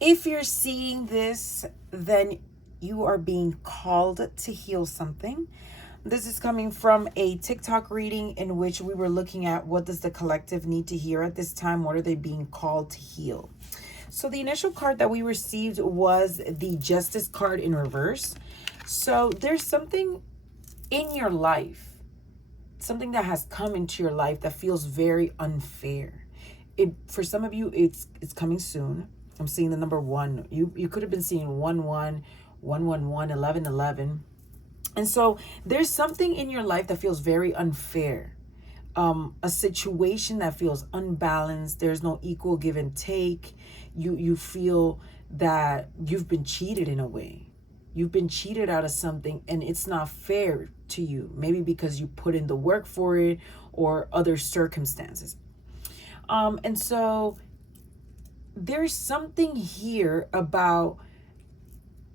If you're seeing this, then you are being called to heal something. This is coming from a TikTok reading in which we were looking at what does the collective need to hear at this time? What are they being called to heal? So the initial card that we received was the Justice card in reverse. So there's something in your life, something that has come into your life that feels very unfair. It, for some of you, it's coming soon. I'm seeing the number one. You could have been seeing 1 1, 1 11 11. And so there's something in your life that feels very unfair. A situation that feels unbalanced. There's no equal give and take. You feel that you've been cheated in a way. You've been cheated out of something and it's not fair to you. Maybe because you put in the work for it or other circumstances. And so there's something here about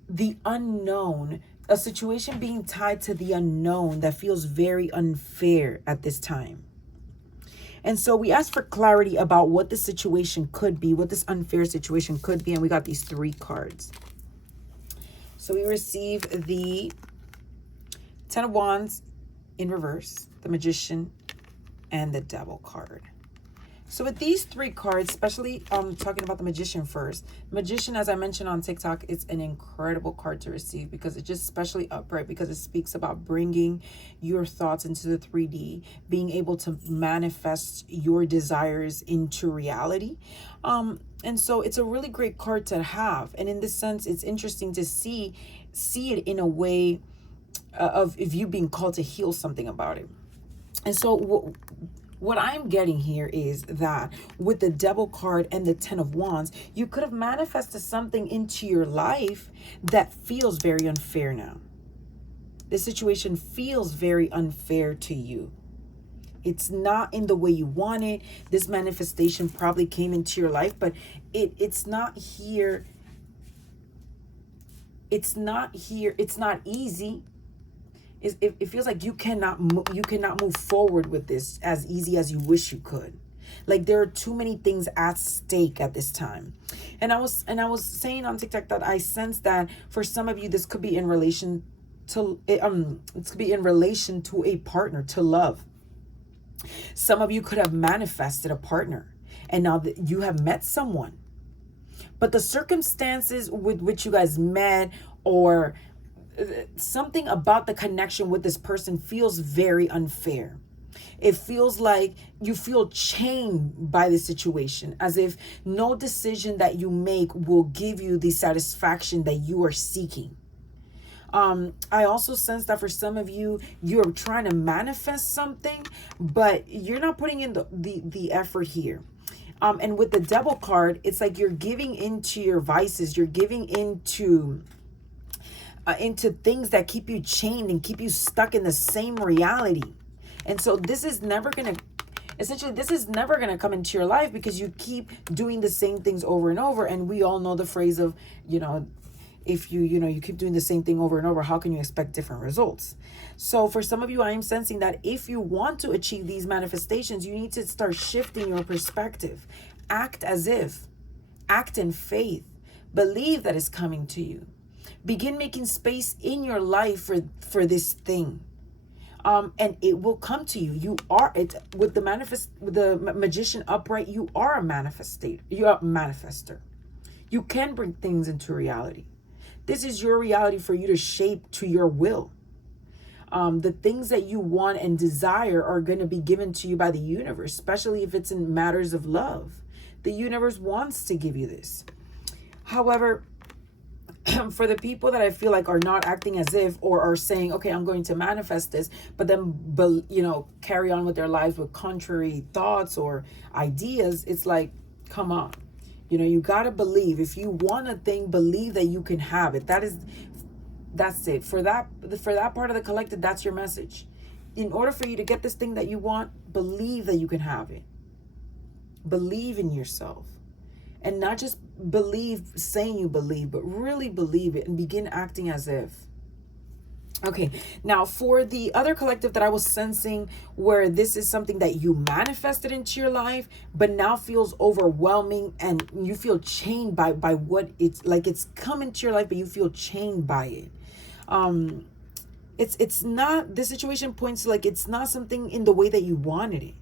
the unknown, a situation being tied to the unknown that feels very unfair at this time. And so we asked for clarity about what the situation could be, what this unfair situation could be, and we got these 3 cards. So we received the 10 of Wands in reverse, the Magician, and the Devil card. So with these 3 cards, especially talking about the Magician first, Magician, as I mentioned on TikTok, it's an incredible card to receive because it's just especially upright because it speaks about bringing your thoughts into the 3D, being able to manifest your desires into reality. And so it's a really great card to have. And in this sense, it's interesting to see it in a way of if you being called to heal something about it. And so what I'm getting here is that with the Devil card and the 10 of Wands, you could have manifested something into your life that feels very unfair now. This situation feels very unfair to you. It's not in the way you want it. This manifestation probably came into your life, but it's not here. It's not here. It's not easy. It feels like you cannot move forward with this as easy as you wish you could. Like there are too many things at stake at this time. And I was saying on TikTok that I sense that for some of you this could be in relation to it could be in relation to a partner, to love. Some of you could have manifested a partner and now that you have met someone. But the circumstances with which you guys met or something about the connection with this person feels very unfair. It feels like you feel chained by the situation, as if no decision that you make will give you the satisfaction that you are seeking. I also sense that for some of you, you're trying to manifest something, but you're not putting in the effort here. And with the Devil card, it's like you're giving into your vices. You're giving into things that keep you chained and keep you stuck in the same reality. And so this is never going to come into your life because you keep doing the same things over and over. And we all know the phrase of, if you keep doing the same thing over and over, how can you expect different results? So for some of you, I am sensing that if you want to achieve these manifestations, you need to start shifting your perspective. Act as if, act in faith, believe that it's coming to you. Begin making space in your life for this thing. And it will come to you. You are it with the Magician upright. You are a manifestator. You are a manifester. You can bring things into reality. This is your reality for you to shape to your will. The things that you want and desire are going to be given to you by the universe, especially if it's in matters of love. The universe wants to give you this. However, for the people that I feel like are not acting as if or are saying, okay, I'm going to manifest this, but then, carry on with their lives with contrary thoughts or ideas, it's like, come on. You got to believe. If you want a thing, believe that you can have it. That's it. For that part of the collective, that's your message. In order for you to get this thing that you want, believe that you can have it. Believe in yourself. And not just believe, saying you believe, but really believe it and begin acting as if. Okay, now for the other collective that I was sensing, where this is something that you manifested into your life, but now feels overwhelming and you feel chained by what it's like. It's come into your life, but you feel chained by it. It's not, the situation points to like it's not something in the way that you wanted it.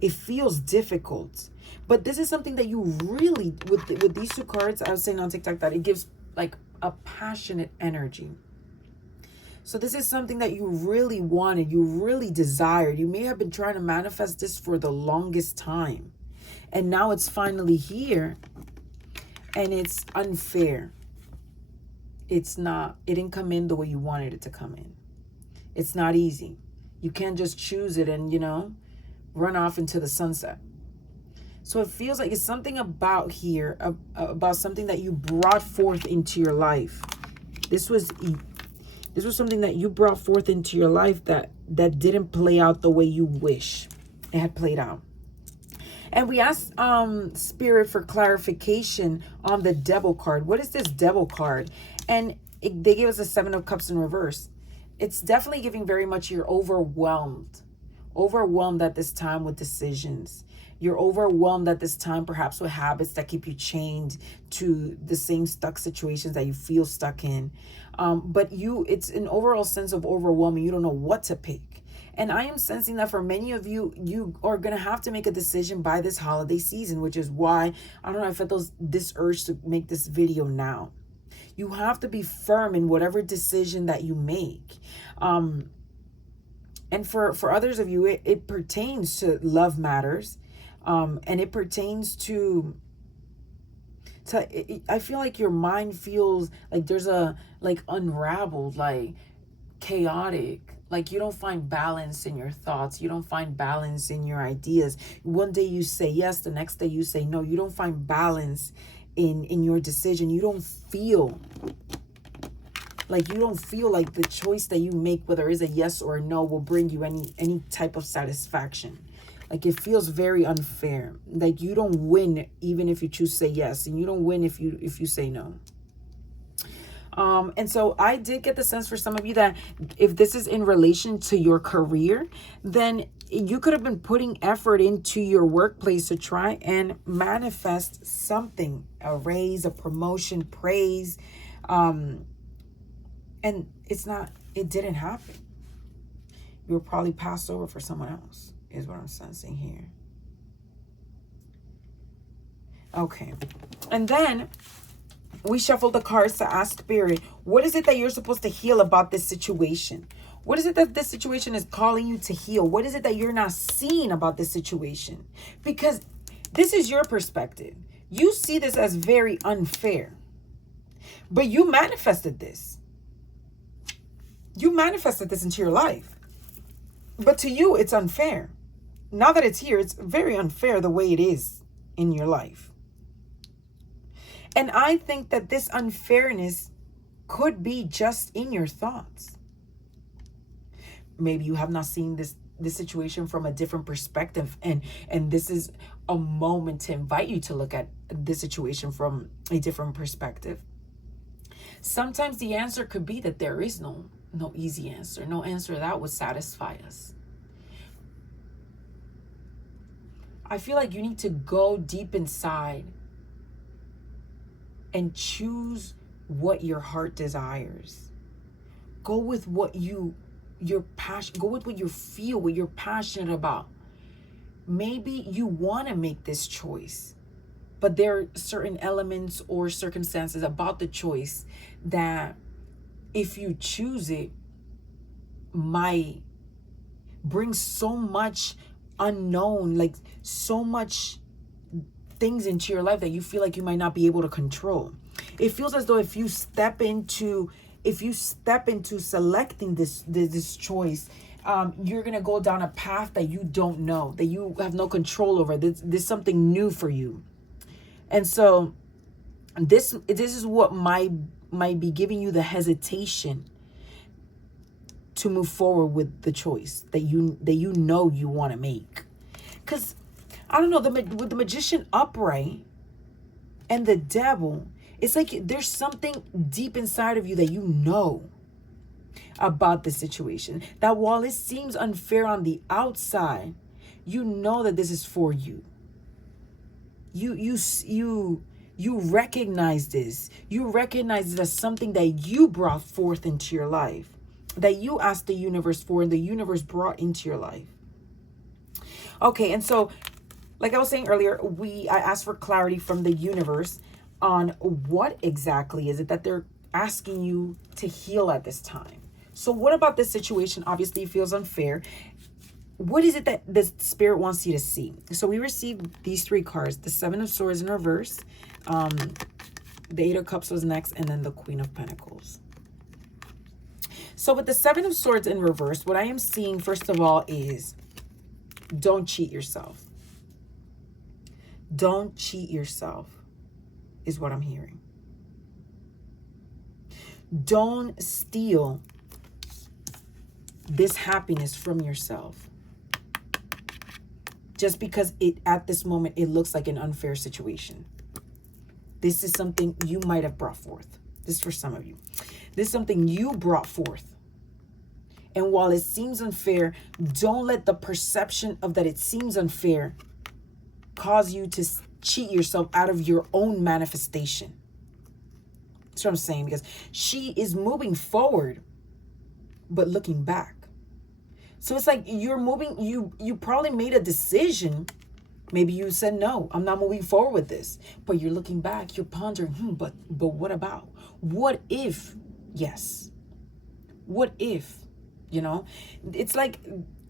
It feels difficult, but this is something that you really, with these two cards, I was saying on TikTok that it gives like a passionate energy. So this is something that you really wanted, you really desired. You may have been trying to manifest this for the longest time. And now it's finally here, and it's unfair. It's not, it didn't come in the way you wanted it to come in. It's not easy. You can't just choose it and, run off into the sunset. So it feels like it's something about here, about something that you brought forth into your life. This was something that you brought forth into your life that didn't play out the way you wish it had played out. And we asked Spirit for clarification on the Devil card. What is this Devil card? And they gave us a 7 of Cups in reverse. It's definitely giving very much you're overwhelmed at this time with decisions. You're overwhelmed at this time, perhaps with habits that keep you chained to the same stuck situations that you feel stuck in. But it's an overall sense of overwhelming. You don't know what to pick. And I am sensing that for many of you, you are going to have to make a decision by this holiday season, which is why, I don't know, I felt this urge to make this video now. You have to be firm in whatever decision that you make. And for others of you, it pertains to love matters. And it pertains to I feel like your mind feels like there's unraveled, like chaotic, like you don't find balance in your thoughts. You don't find balance in your ideas. One day you say yes, the next day you say no. You don't find balance in your decision. You don't feel like the choice that you make, whether it's a yes or a no, will bring you any type of satisfaction. Like it feels very unfair. Like you don't win even if you choose to say yes, and you don't win if you say no. And so I did get the sense for some of you that if this is in relation to your career, then you could have been putting effort into your workplace to try and manifest something, a raise, a promotion, praise. And it didn't happen. You were probably passed over for someone else, is what I'm sensing here. Okay. And then we shuffled the cards to ask Spirit, what is it that you're supposed to heal about this situation? What is it that this situation is calling you to heal? What is it that you're not seeing about this situation? Because this is your perspective. You see this as very unfair. But you manifested this. You manifested this into your life. But to you, it's unfair. Now that it's here, it's very unfair the way it is in your life. And I think that this unfairness could be just in your thoughts. Maybe you have not seen this situation from a different perspective. And this is a moment to invite you to look at this situation from a different perspective. Sometimes the answer could be that there is no easy answer, no answer that would satisfy us. I feel like you need to go deep inside and choose what your heart desires. Go with what your passion, go with what you feel, what you're passionate about. Maybe you want to make this choice, but there are certain elements or circumstances about the choice that if you choose it might bring so much unknown, like so much things into your life that you feel like you might not be able to control. It feels as though if you step into selecting this choice, you're gonna go down a path that you don't know, that you have no control over. This something new for you. And so this is what might be giving you the hesitation to move forward with the choice that you want to make. Because I don't know, with the Magician upright and the Devil, it's like there's something deep inside of you that you know. about the situation. That while it seems unfair on the outside, you know that this is for you. You recognize this. You recognize it as something that you brought forth into your life, that you asked the universe for, and the universe brought into your life. Okay, and so, like I was saying earlier, I asked for clarity from the universe on what exactly is it that they're asking you to heal at this time. So what about this situation? Obviously, it feels unfair. What is it that the spirit wants you to see? So we received these three cards: the Seven of Swords in reverse, the Eight of Cups was next, and then the Queen of Pentacles. So with the Seven of Swords in reverse, what I am seeing, first of all, is don't cheat yourself. Don't cheat yourself is what I'm hearing. Don't steal this happiness from yourself just because at this moment it looks like an unfair situation. This is something you might have brought forth. This is for some of you. This is something you brought forth. And while it seems unfair, don't let the perception of that it seems unfair cause you to cheat yourself out of your own manifestation. That's what I'm saying, because she is moving forward, but looking back. So it's like you're moving, you probably made a decision. Maybe you said, no, I'm not moving forward with this. But you're looking back, you're pondering, but what about? What if? Yes. What if? You know, it's like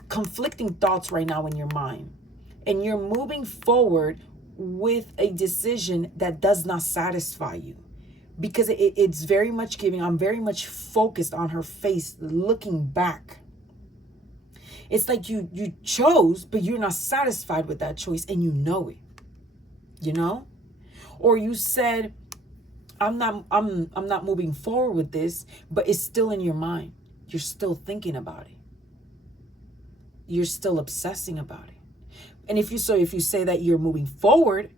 conflicting thoughts right now in your mind. And you're moving forward with a decision that does not satisfy you. Because it's very much giving, I'm very much focused on her face, looking back. It's like you chose, but you're not satisfied with that choice, and you know it. You know? Or you said, I'm not moving forward with this, but it's still in your mind. You're still thinking about it. You're still obsessing about it. And if you say that you're moving forward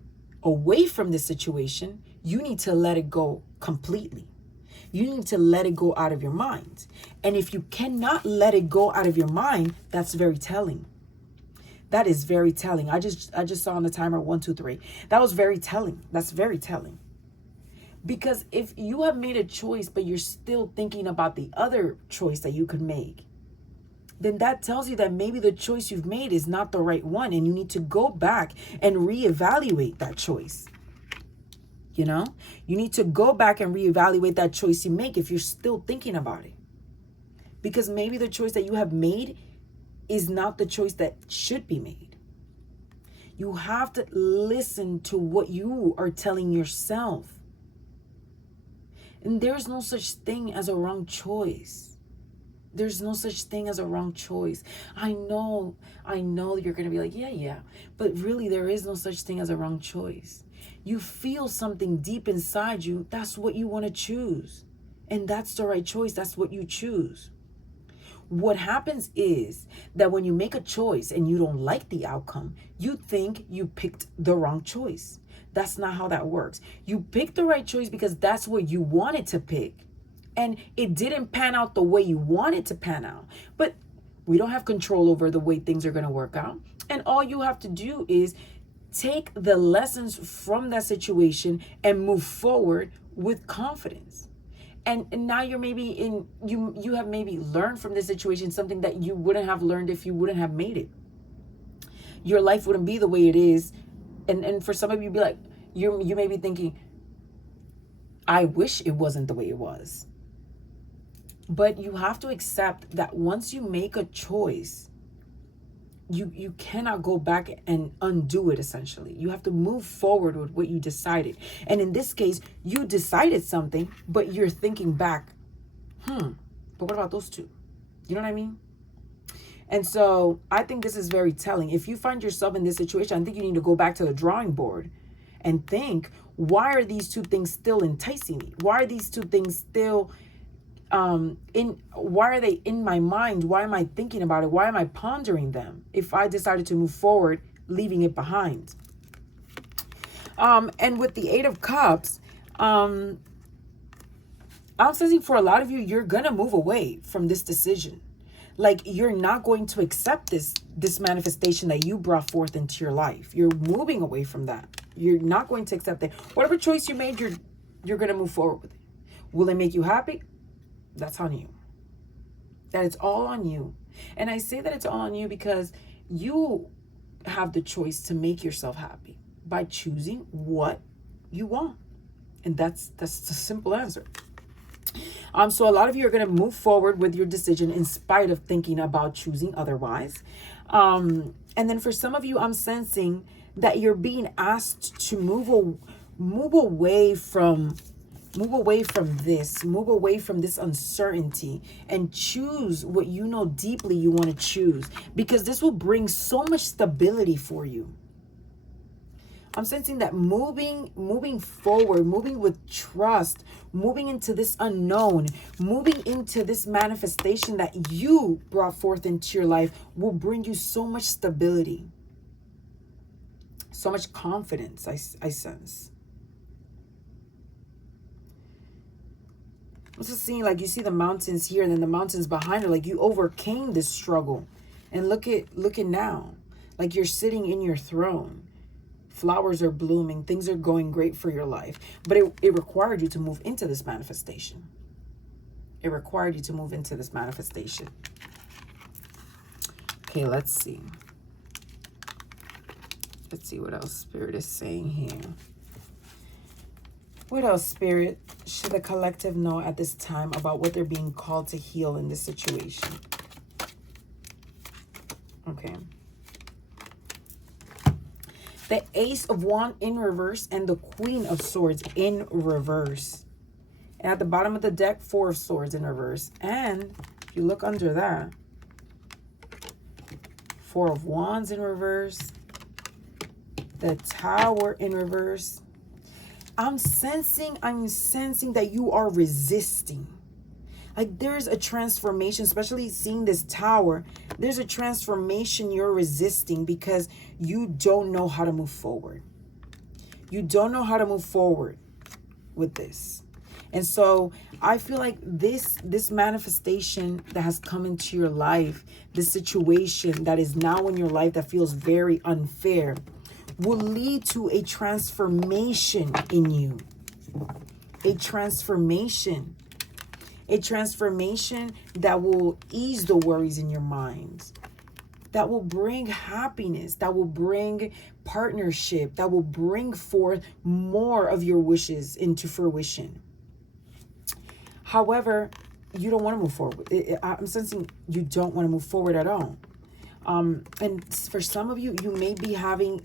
away from this situation, you need to let it go completely. You need to let it go out of your mind. And if you cannot let it go out of your mind, that's very telling. That is very telling. I just saw on the timer 1, 2, 3. That was very telling. That's very telling. Because if you have made a choice, but you're still thinking about the other choice that you could make, then that tells you that maybe the choice you've made is not the right one, and you need to go back and reevaluate that choice. You know, you need to go back and reevaluate that choice you make if you're still thinking about it. Because maybe the choice that you have made is not the choice that should be made. You have to listen to what you are telling yourself. And there's no such thing as a wrong choice. There's no such thing as a wrong choice. I know you're going to be like, yeah. But really, there is no such thing as a wrong choice. You feel something deep inside you. That's what you want to choose. And that's the right choice. That's what you choose. What happens is that when you make a choice and you don't like the outcome, you think you picked the wrong choice. That's not how that works. You picked the right choice because that's what you wanted to pick. And it didn't pan out the way you wanted to pan out. But we don't have control over the way things are going to work out. And all you have to do is take the lessons from that situation and move forward with confidence. And now you're maybe you have maybe learned from this situation something that you wouldn't have learned if you wouldn't have made it. Your life wouldn't be the way it is. And for some of you, be like, you may be thinking, I wish it wasn't the way it was. But you have to accept that once you make a choice, you cannot go back and undo it, essentially. You have to move forward with what you decided. And in this case, you decided something, but you're thinking back, but what about those two? You know what I mean? And so I think this is very telling. If you find yourself in this situation, I think you need to go back to the drawing board and think, why are these two things still enticing me? Why are these two things still why are they in my mind? Why am I thinking about it? Why am I pondering them if I decided to move forward, leaving it behind? And with the Eight of Cups, I'm sensing for a lot of you, you're going to move away from this decision. Like, you're not going to accept this manifestation that you brought forth into your life. You're moving away from that. You're not going to accept it. Whatever choice you made, you're going to move forward with it. Will it make you happy? That's on you. That it's all on you. And I say that it's all on you because you have the choice to make yourself happy by choosing what you want. And that's the simple answer. So a lot of you are going to move forward with your decision in spite of thinking about choosing otherwise. And then for some of you, I'm sensing that you're being asked to move away from this uncertainty and choose what you know deeply you want to choose, because this will bring so much stability for you. I'm sensing that moving forward, moving with trust, moving into this unknown, moving into this manifestation that you brought forth into your life will bring you so much stability, so much confidence, I sense. I'm just seeing, like, you see the mountains here and then the mountains behind her, like you overcame this struggle. And look at now, like you're sitting in your throne. Flowers are blooming. Things are going great for your life. But it required you to move into this manifestation. It required you to move into this manifestation. Okay, let's see. Let's see what else Spirit is saying here. What else, Spirit, should the collective know at this time about what they're being called to heal in this situation? Okay. The Ace of Wands in reverse and the Queen of Swords in reverse. And at the bottom of the deck, Four of Swords in reverse. And if you look under that, Four of Wands in reverse. The Tower in reverse. I'm sensing that you are resisting. Like there's a transformation, especially seeing this Tower. There's a transformation you're resisting because you don't know how to move forward. You don't know how to move forward with this. And so I feel like this manifestation that has come into your life, this situation that is now in your life that feels very unfair, will lead to a transformation in you. A transformation that will ease the worries in your mind, that will bring happiness, that will bring partnership, that will bring forth more of your wishes into fruition. However, you don't want to move forward. I'm sensing you don't want to move forward at all. And for some of you, you may be having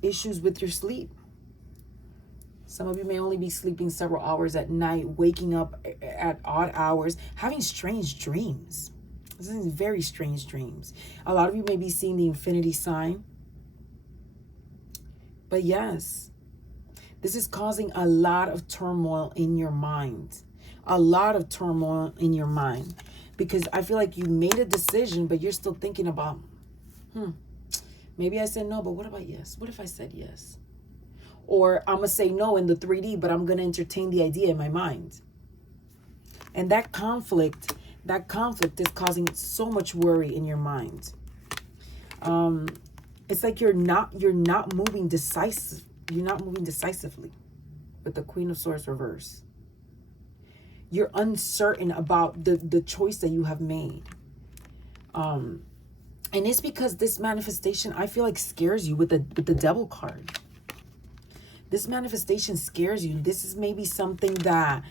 issues with your sleep. Some of you may only be sleeping several hours at night, waking up at odd hours, having strange dreams. This is very strange dreams. A lot of you may be seeing the infinity sign. But yes, this is causing a lot of turmoil in your mind. A lot of turmoil in your mind. Because I feel like you made a decision, but you're still thinking about, maybe I said no, but what about yes? What if I said yes? Or I'm going to say no in the 3D, but I'm going to entertain the idea in my mind. And that conflict is causing so much worry in your mind. It's like you're not moving decisive. You're not moving decisively with the Queen of Swords reverse. You're uncertain about the choice that you have made. And it's because this manifestation, I feel like, scares you with the Devil card. This manifestation scares you. This is maybe something that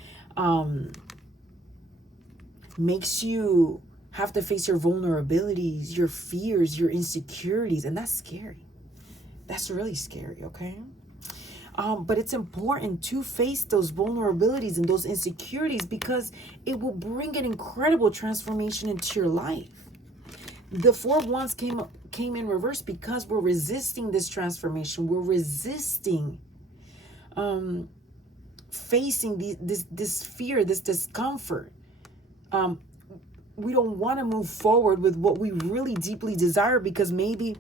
makes you have to face your vulnerabilities, your fears, your insecurities. And that's scary. That's really scary, okay? But it's important to face those vulnerabilities and those insecurities because it will bring an incredible transformation into your life. The Four of Wands came in reverse because we're resisting this transformation. We're resisting facing this fear, this discomfort. We don't want to move forward with what we really deeply desire because maybe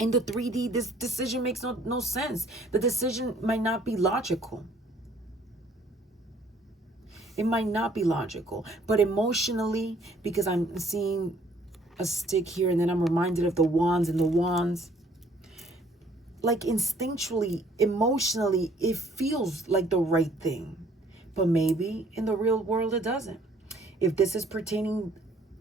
in the 3D, this decision makes no sense. The decision might not be logical. It might not be logical, but emotionally, because I'm seeing a stick here and then I'm reminded of the wands and the wands. Like instinctually, emotionally, it feels like the right thing. But maybe in the real world, it doesn't. If this is pertaining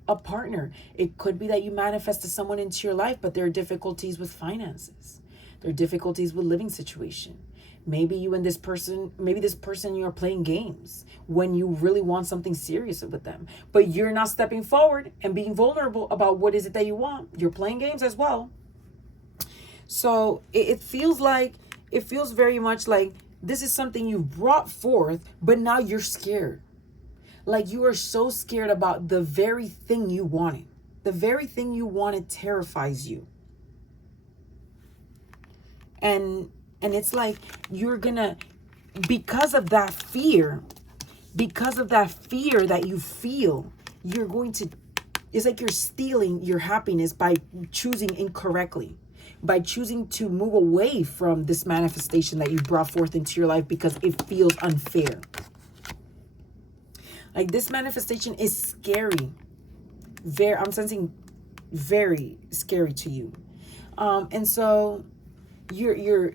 a partner, it could be that you manifested someone into your life, but there are difficulties with finances. There are difficulties with living situation. Maybe you and this person, maybe this person, you're playing games when you really want something serious with them, but you're not stepping forward and being vulnerable about what is it that you want. You're playing games as well. So it feels like, it feels very much like this is something you brought forth, but now you're scared. Like you are so scared about the very thing you wanted. The very thing you wanted terrifies you. And it's like you're gonna, because of that fear that you feel, you're going to, it's like you're stealing your happiness by choosing incorrectly, by choosing to move away from this manifestation that you brought forth into your life because it feels unfair. Like this manifestation is scary. I'm sensing very scary to you. And so you're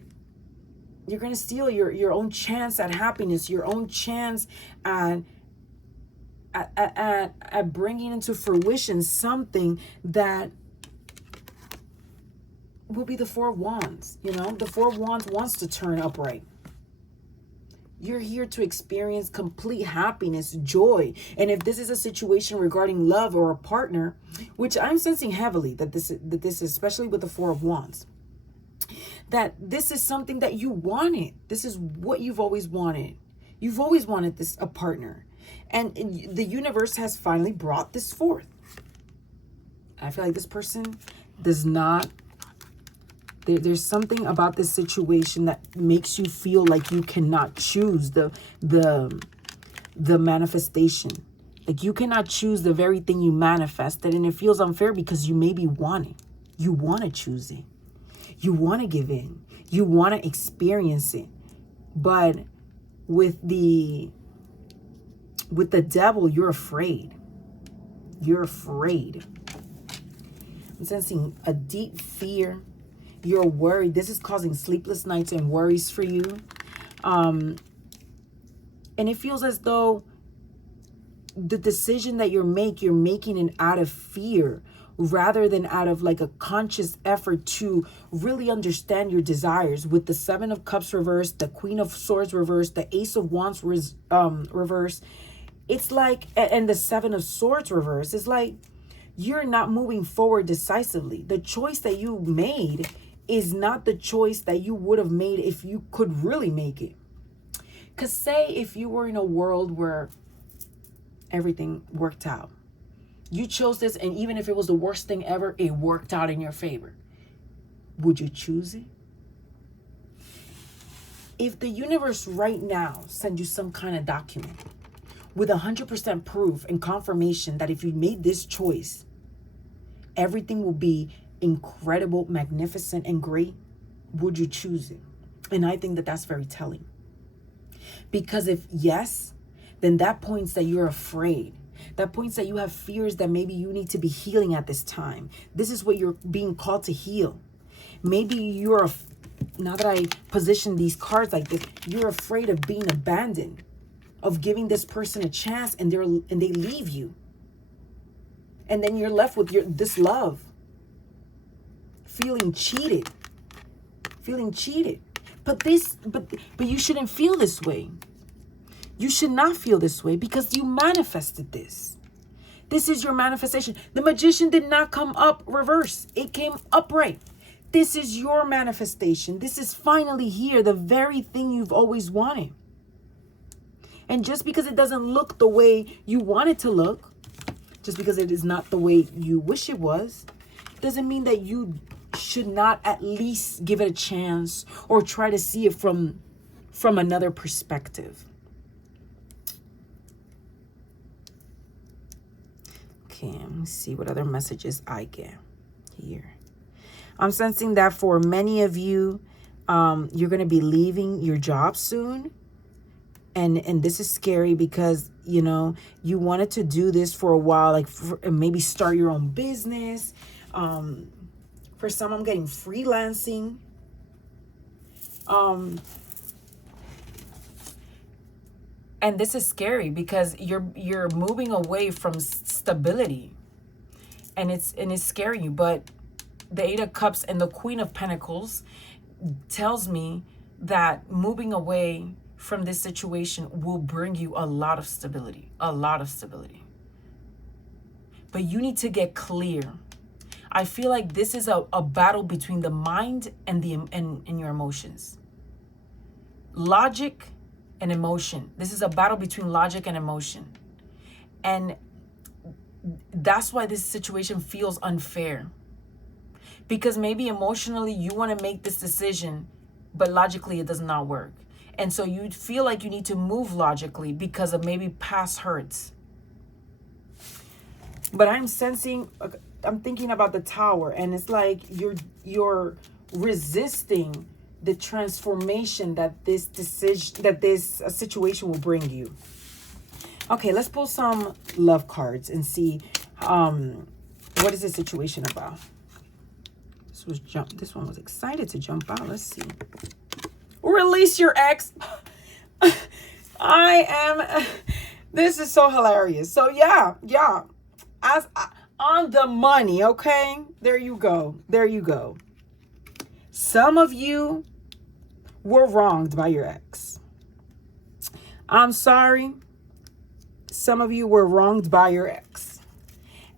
going to steal your own chance at happiness, your own chance at bringing into fruition something that will be the Four of Wands. You know, the Four of Wands wants to turn upright. You're here to experience complete happiness, joy. And if this is a situation regarding love or a partner, which I'm sensing heavily that this is, especially with the Four of Wands, that this is something that you wanted. This is what you've always wanted. You've always wanted this, a partner. And the universe has finally brought this forth. I feel like this person does not, there's something about this situation that makes you feel like you cannot choose the manifestation. Like you cannot choose the very thing you manifested, and it feels unfair because you maybe want it. You want to choose it. You want to give in. You want to experience it. But with the devil, you're afraid. You're afraid. I'm sensing a deep fear. You're worried. This is causing sleepless nights and worries for you. And it feels as though the decision that you're making it out of fear rather than out of like a conscious effort to really understand your desires. With the Seven of Cups reversed, the Queen of Swords reversed, the Ace of Wands reversed. It's like, and the Seven of Swords reversed. It's like you're not moving forward decisively. The choice that you made is not the choice that you would have made if you could really make it. Because say if you were in a world where everything worked out, you chose this, and even if it was the worst thing ever, it worked out in your favor. Would you choose it? If the universe right now sends you some kind of document with 100% proof and confirmation that if you made this choice, everything will be incredible, magnificent, and great, would you choose it? And I think that that's very telling. Because if yes, then that points that you're afraid. That points that you have fears that maybe you need to be healing at this time. This is what you're being called to heal. Maybe you're, now that I position these cards like this, you're afraid of being abandoned, of giving this person a chance and they leave you. And then you're left with this love. Feeling cheated. But you shouldn't feel this way. You should not feel this way because you manifested this. This is your manifestation. The Magician did not come up reverse. It came upright. This is your manifestation. This is finally here, the very thing you've always wanted. And just because it doesn't look the way you want it to look, just because it is not the way you wish it was, doesn't mean that you should not at least give it a chance or try to see it from another perspective. Okay, let me see what other messages I get here. I'm sensing that for many of you, you're going to be leaving your job soon. And this is scary because, you know, you wanted to do this for a while, like maybe start your own business. For some, I'm getting freelancing. And this is scary because you're moving away from stability, and it's scaring you. But the Eight of Cups and the Queen of Pentacles tells me that moving away from this situation will bring you a lot of stability, a lot of stability. But you need to get clear. I feel like this is a battle between the mind and and your emotions. Logic and emotion. This is a battle between logic and emotion. And that's why this situation feels unfair. Because maybe emotionally you want to make this decision, but logically it does not work. And so you feel like you need to move logically because of maybe past hurts. But I'm thinking about the Tower, and it's like you're resisting the transformation that this situation will bring you. Okay, let's pull some love cards and see what is the situation about. This one was excited to jump out. Let's see. Release your ex. This is so hilarious. So yeah. As on the money, okay? There you go. Some of you were wronged by your ex. I'm sorry. Some of you were wronged by your ex.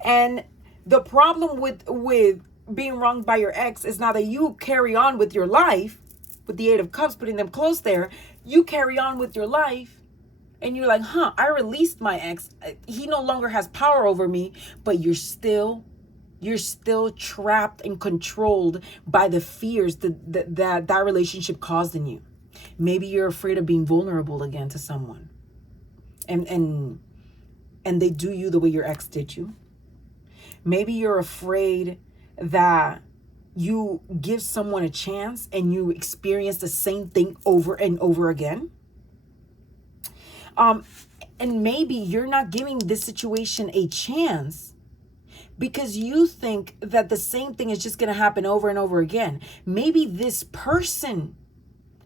And the problem with being wronged by your ex is not that you carry on with your life, with the Eight of Cups, putting them close there. You carry on with your life and you're like, I released my ex. He no longer has power over me, but you're still trapped and controlled by the fears that relationship caused in you. Maybe you're afraid of being vulnerable again to someone. And they do you the way your ex did you. Maybe you're afraid that you give someone a chance and you experience the same thing over and over again. And maybe you're not giving this situation a chance because you think that the same thing is just going to happen over and over again. Maybe this person,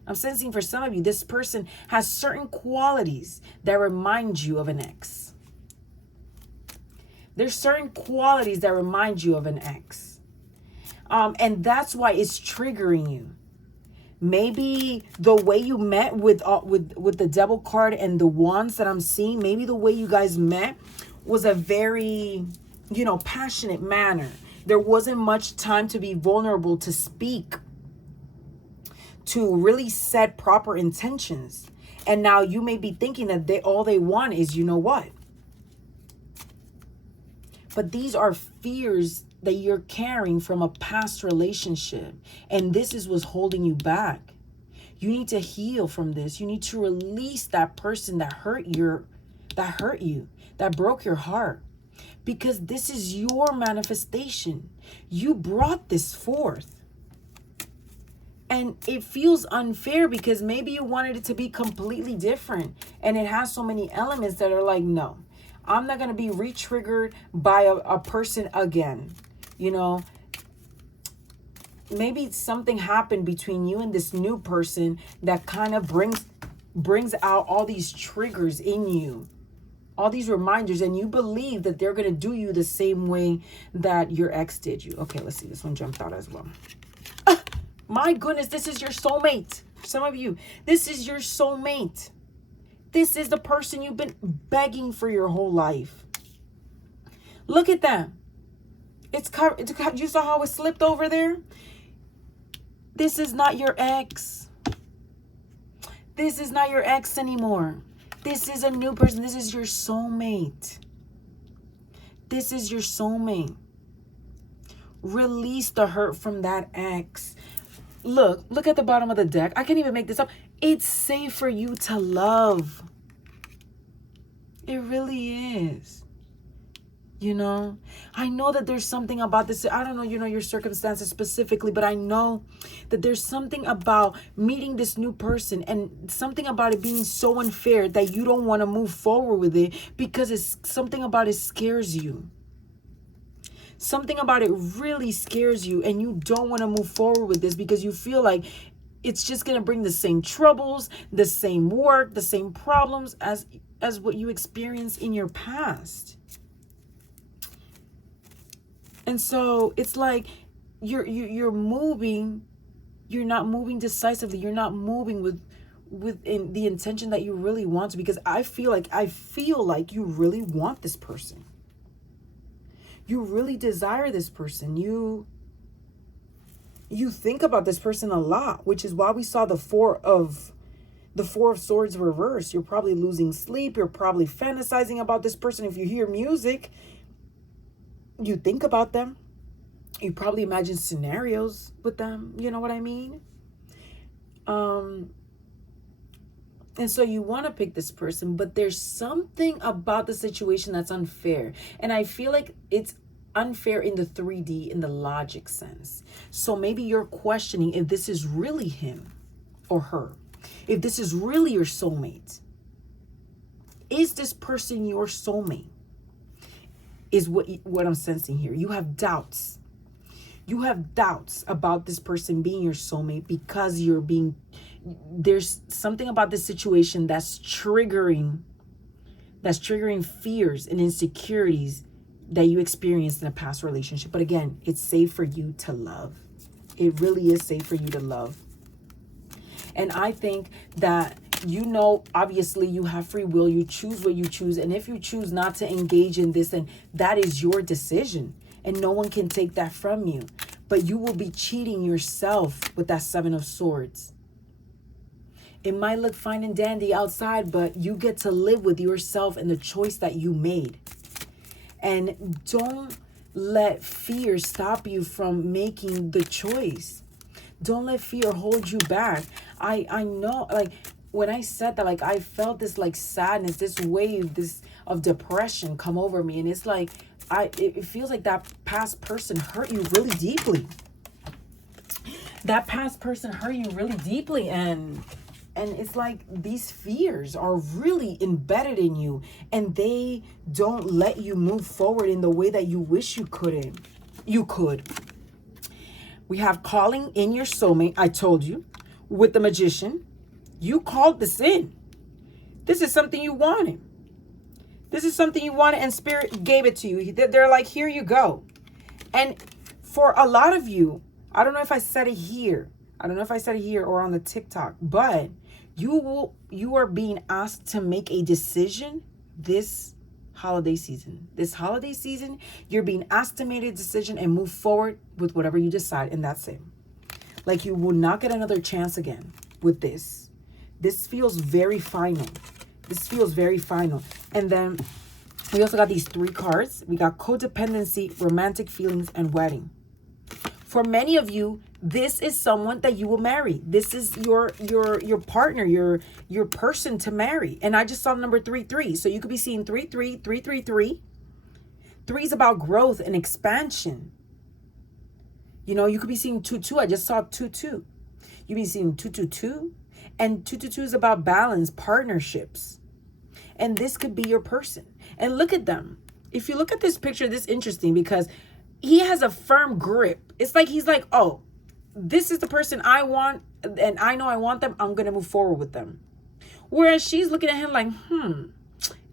I'm sensing for some of you, this person has certain qualities that remind you of an ex. There's certain qualities that remind you of an ex. And that's why it's triggering you. Maybe the way you met with the Devil card and the wands that I'm seeing, maybe the way you guys met was a very, passionate manner. There wasn't much time to be vulnerable, to speak, to really set proper intentions. And now you may be thinking that all they want is, you know what? But these are fears that you're carrying from a past relationship. And this is what's holding you back. You need to heal from this. You need to release that person that hurt you, that broke your heart. Because this is your manifestation. You brought this forth. And it feels unfair because maybe you wanted it to be completely different. And it has so many elements that are like, no, I'm not going to be re-triggered by a person again. Maybe something happened between you and this new person that kind of brings out all these triggers in you, all these reminders, and you believe that they're going to do you the same way that your ex did you. Okay, let's see. This one jumped out as well. My goodness, this is your soulmate. Some of you, this is your soulmate. This is the person you've been begging for your whole life. Look at that. It's covered. You saw how it slipped over there? This is not your ex. This is not your ex anymore. This is a new person. This is your soulmate. This is your soulmate. Release the hurt from that ex. Look at the bottom of the deck. I can't even make this up. It's safe for you to love. It really is. You know, I know that there's something about this. I don't know, your circumstances specifically, but I know that there's something about meeting this new person and something about it being so unfair that you don't want to move forward with it because it's something about it scares you. Something about it really scares you and you don't want to move forward with this because you feel like it's just going to bring the same troubles, the same work, the same problems as what you experienced in your past. And so it's like you're moving, you're not moving decisively. You're not moving with the intention that you really want to, because I feel like you really want this person. You really desire this person. You think about this person a lot, which is why we saw the four of swords reversed. You're probably losing sleep. You're probably fantasizing about this person. If you hear music, you think about them. You probably imagine scenarios with them. You know what I mean? And so you want to pick this person, but there's something about the situation that's unfair. And I feel like it's unfair in the 3D, in the logic sense. So maybe you're questioning if this is really him or her, if this is really your soulmate. Is this person your soulmate? Is what I'm sensing here. You have doubts. You have doubts about this person being your soulmate because there's something about this situation that's triggering fears and insecurities that you experienced in a past relationship. But again, it's safe for you to love. It really is safe for you to love. And I think that, obviously you have free will. You choose what you choose. And if you choose not to engage in this, then that is your decision. And no one can take that from you. But you will be cheating yourself with that 7 of Swords. It might look fine and dandy outside, but you get to live with yourself and the choice that you made. And don't let fear stop you from making the choice. Don't let fear hold you back. I know, like, when I said that, like, I felt this, like, sadness, this wave, of depression come over me. And it's like, it feels like that past person hurt you really deeply. That past person hurt you really deeply. And it's like these fears are really embedded in you, and they don't let you move forward in the way that you wish you could. We have calling in your soulmate. I told you, with the Magician, you called this in. This is something you wanted. This is something you wanted, and Spirit gave it to you. They're like, here you go. And for a lot of you, I don't know if I said it here. I don't know if I said it here or on the TikTok, but you are being asked to make a decision this holiday season. This holiday season, you're being asked to make a decision and move forward with whatever you decide, and that's it. Like, you will not get another chance again with this. This feels very final. This feels very final. And then we also got these 3 cards. We got codependency, romantic feelings, and wedding. For many of you, this is someone that you will marry. This is your partner, your person to marry. And I just saw number 33. So you could be seeing 33, 333. 3 is about growth and expansion. You could be seeing 22. I just saw 22. You'd be seeing 222. And 222 is about balance, partnerships. And this could be your person. And look at them. If you look at this picture, this is interesting because he has a firm grip. It's like he's like, oh, this is the person I want, and I know I want them. I'm going to move forward with them. Whereas she's looking at him like,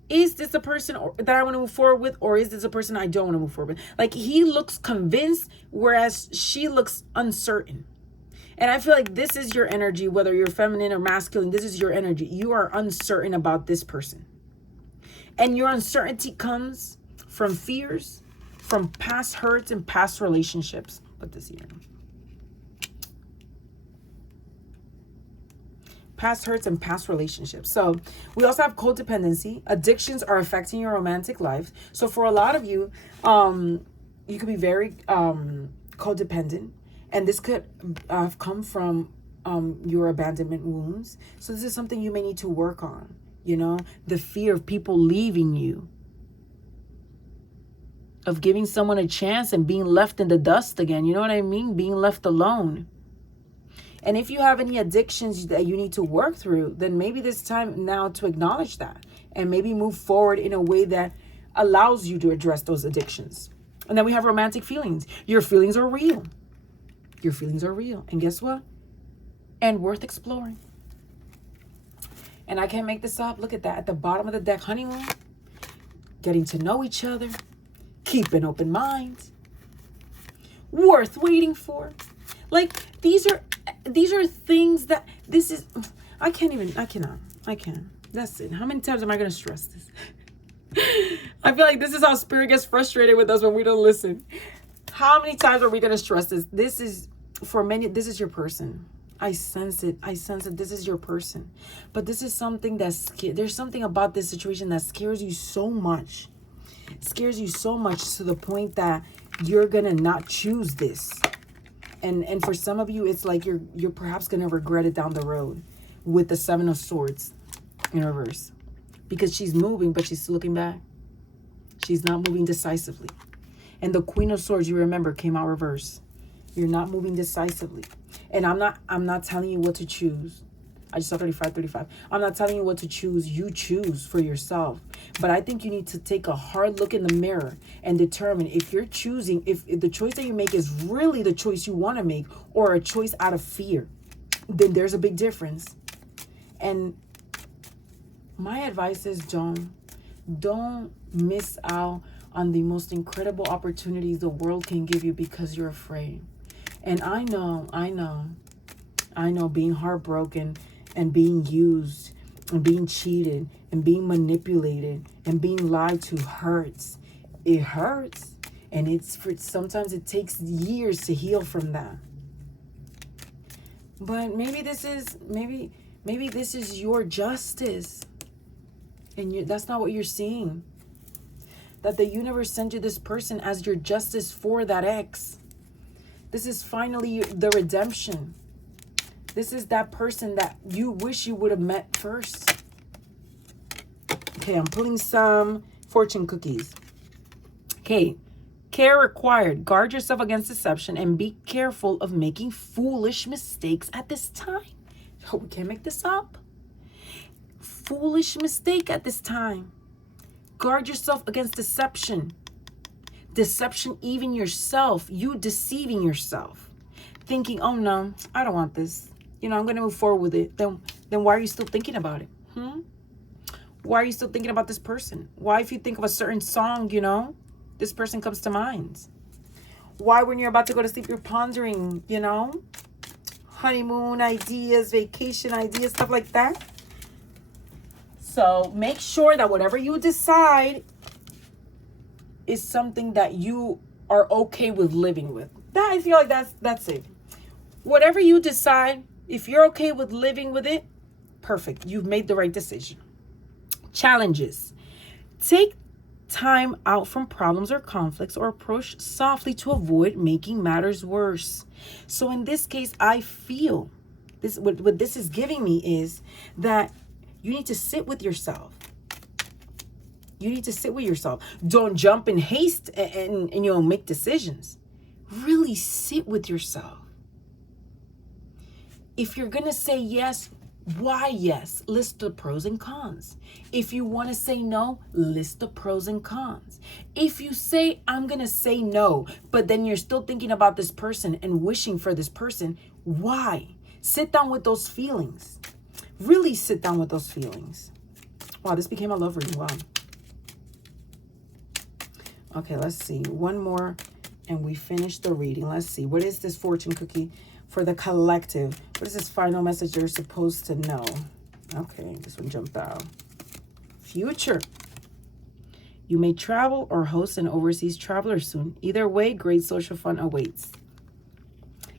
is this a person that I want to move forward with, or is this a person I don't want to move forward with? Like, he looks convinced, whereas she looks uncertain. And I feel like this is your energy, whether you're feminine or masculine, this is your energy. You are uncertain about this person. And your uncertainty comes from fears, from past hurts and past relationships. Put this here. Past hurts and past relationships. So we also have codependency. Addictions are affecting your romantic life. So for a lot of you, you could be very codependent. And this could have come from your abandonment wounds. So this is something you may need to work on. The fear of people leaving you. of giving someone a chance and being left in the dust again. You know what I mean? Being left alone. And if you have any addictions that you need to work through, then maybe this time now to acknowledge that and maybe move forward in a way that allows you to address those addictions. And then we have romantic feelings. Your feelings are real. Your feelings are real. And guess what? And worth exploring. And I can't make this up. Look at that. At the bottom of the deck, honeymoon. Getting to know each other. Keep an open mind. Worth waiting for. Like, these are things that I can't. That's it. How many times am I going to stress this? I feel like this is how spirit gets frustrated with us when we don't listen. How many times are we going to stress this? This is, for many, this is your person. I sense it. This is your person. But this is something there's something about this situation that scares you so much. Scares you so much to the point that you're going to not choose this. And for some of you, it's like you're perhaps going to regret it down the road with the Seven of Swords in reverse. Because she's moving, but she's looking back. She's not moving decisively. And the Queen of Swords, you remember, came out reverse. You're not moving decisively. And I'm not telling you what to choose. I just saw 35. I'm not telling you what to choose. You choose for yourself. But I think you need to take a hard look in the mirror and determine if you're choosing, if the choice that you make is really the choice you want to make or a choice out of fear. Then there's a big difference. And my advice is don't miss out on the most incredible opportunities the world can give you because you're afraid. And I know being heartbroken and being used and being cheated and being manipulated and being lied to hurts. It hurts. And sometimes it takes years to heal from that. But maybe this is your justice. And that's not what you're seeing. That the universe sent you this person as your justice for that ex. This is finally the redemption. This is that person that you wish you would have met first. Okay, I'm pulling some fortune cookies. Okay, care required. Guard yourself against deception and be careful of making foolish mistakes at this time. Oh, we can't make this up. Foolish mistake at this time. Guard yourself against deception. Deception, even yourself. You deceiving yourself. Thinking, oh no, I don't want this. I'm going to move forward with it. Then why are you still thinking about it? Why are you still thinking about this person? Why, if you think of a certain song, this person comes to mind? Why, when you're about to go to sleep, you're pondering, honeymoon ideas, vacation ideas, stuff like that? So make sure that whatever you decide is something that you are okay with living with. That, I feel like that's it. Whatever you decide, if you're okay with living with it, perfect. You've made the right decision. Challenges. Take time out from problems or conflicts or approach softly to avoid making matters worse. So in this case, I feel this, what this is giving me is that you need to sit with yourself. You need to sit with yourself. Don't jump in haste and make decisions. Really sit with yourself. If you're going to say yes, why yes? List the pros and cons. If you want to say no, list the pros and cons. If you say, I'm going to say no, but then you're still thinking about this person and wishing for this person, why? Sit down with those feelings. Really sit down with those feelings. Wow, this became a love reading. Wow. Okay, let's see. One more and we finish the reading. Let's see. What is this fortune cookie for the collective? What is this final message you're supposed to know? Okay, this one jumped out. Future. You may travel or host an overseas traveler soon. Either way, great social fun awaits.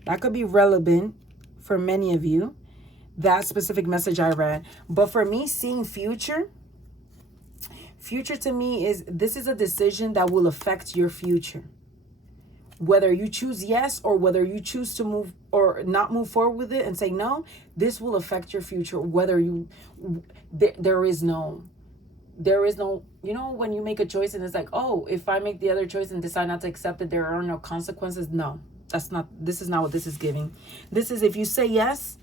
That could be relevant for many of you, that specific message I read. But for me, seeing future to me is, this is a decision that will affect your future. Whether you choose yes or whether you choose to move or not move forward with it and say no, this will affect your future. Whether you, there is no you know, when you make a choice and it's like, oh, if I make the other choice and decide not to accept it, there are no consequences. No, this is not what this is giving. This is, if you say yes,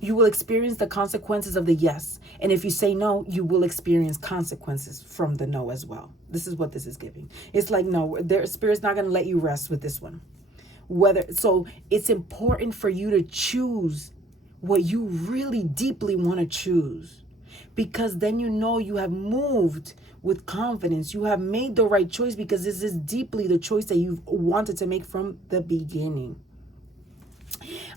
you will experience the consequences of the yes. And if you say no, you will experience consequences from the no as well. This is what this is giving. It's like, no, their spirit's not going to let you rest with this one. So it's important for you to choose what you really deeply want to choose, because then you know you have moved with confidence. You have made the right choice because this is deeply the choice that you've wanted to make from the beginning.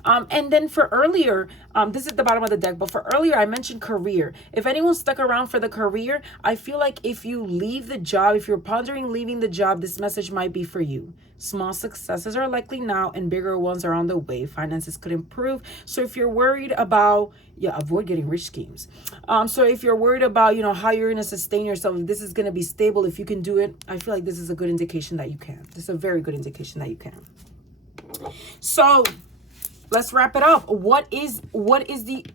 And then for earlier, this is the bottom of the deck, but for earlier, I mentioned career. If anyone stuck around for the career, I feel like if you leave the job, if you're pondering leaving the job, this message might be for you. Small successes are likely now and bigger ones are on the way. Finances could improve. So if you're worried about, avoid getting rich schemes. So if you're worried about, how you're going to sustain yourself, if this is going to be stable, if you can do it, I feel like this is a good indication that you can. This is a very good indication that you can. So let's wrap it up. What is the